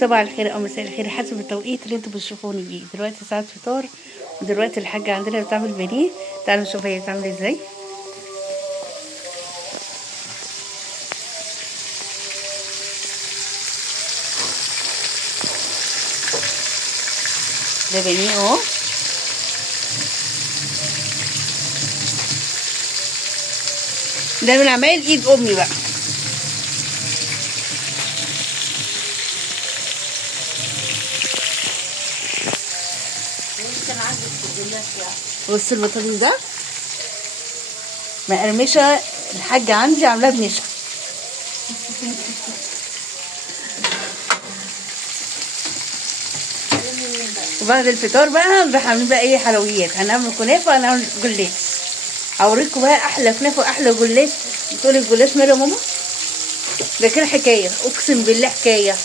صباح الخير او مساء الخير حسب التوقيت اللي انتوا بتشوفوني بيه. دلوقتي ساعة فطار، ودلوقتي الحاجة عندنا بتعمل بانيه. تعالوا نشوف هي بتعمل ازاي. ده بانيه اهو. ده من عمايل ايد امي بقى. بص البطاطس ده مقرمشه، الحاجه عندي عاملاها بنشا. وبعد الفطار بقى هنروح عاملين بقى ايه حلويات. هنعمل كنافه وهنعمل جلاش. هوريكم بقى احلى كنافه واحلى جلاش. بتقولي الجلاش ماله يا ماما؟ ده كده حكايه، اقسم بالله حكايه.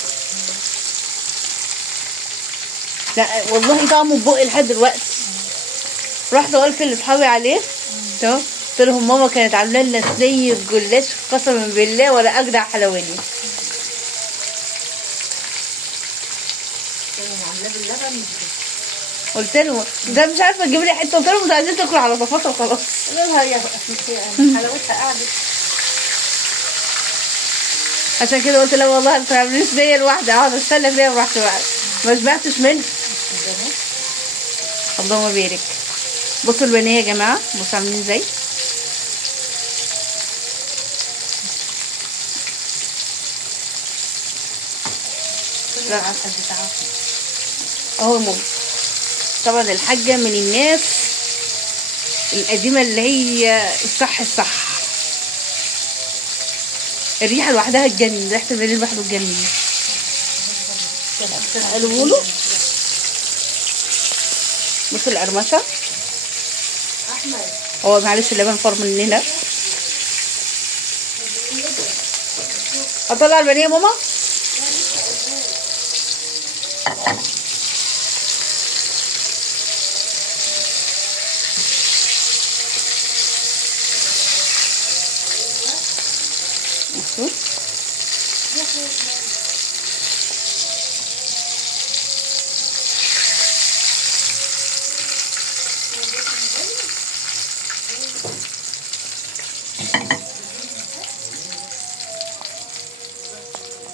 لا والله طعمه في بقي لحد دلوقتي. رحت قلت لاصحابي عليه تمام، قلت لهم ماما كانت عامله لنا زي الجلاش قسما بالله ولا اجدع حلواني. عاملاه باللبن. قلت لهم ده مش عارفه تجيب لي حته، قلت لهم مش عايزين تاكلوا على طفاطه وخلاص. هي حلاوتها قعدت. عشان كده قلت لا والله انتوا عاملين زي الواحده، اقعد استنى فيها ورحت بقى ما شبعتش منه. اللهم بارك. بصوا البانيه يا جماعه، بصوا عاملين ازاي. اهو ماما طبعا الحاجه من الناس القديمه اللي هي الصح. الريحه لوحدها تجنن، ريحه البانيه لوحده تجنن. قلبوا له. بصوا القرمشه. هو معلش اللبن فار مننا. اطلع البانيه يا ماما.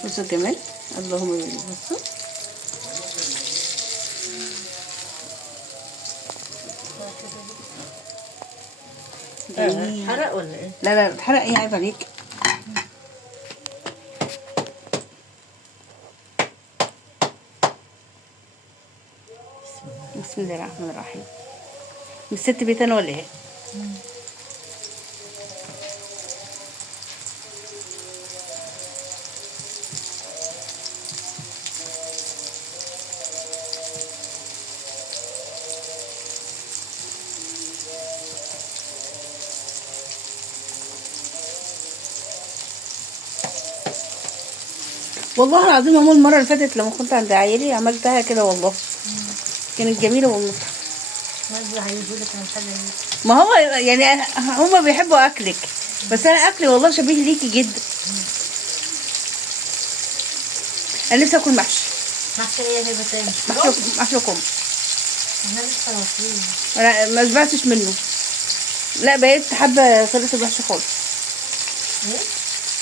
بصوا الجمال، اللهم بارك. بصوا اتحرق ولا ايه؟ لا اتحرق ايه، عيب عليك. بسم الله الرحمن الرحيم. مش ست بيت انا ولا ايه؟ والله العظيم يا ماما المره اللي فاتت لما كنت عند عيالي عملتها كده والله. كانت جميله والله. ما هو يعني هما بيحبوا اكلك، بس انا اكلي والله شبيه ليكي جدا. انا نفسي اكل محشي. محشي ايه يا تاني؟ محشي كم. انا لسه واكلين. انا ما شبعتش منه. لا بقيت حابه طريقه المحشي خالص. ايه؟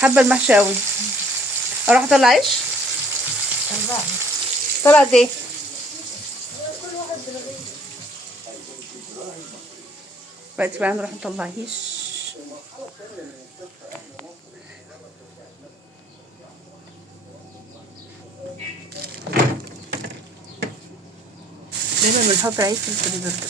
حابه المحشي قوي. اروح اطلع عيش. طلعي. طلعت ايه؟ بقيت بقى نروح نطلع عيش. دايما بنحط عيش في الفريزر كده.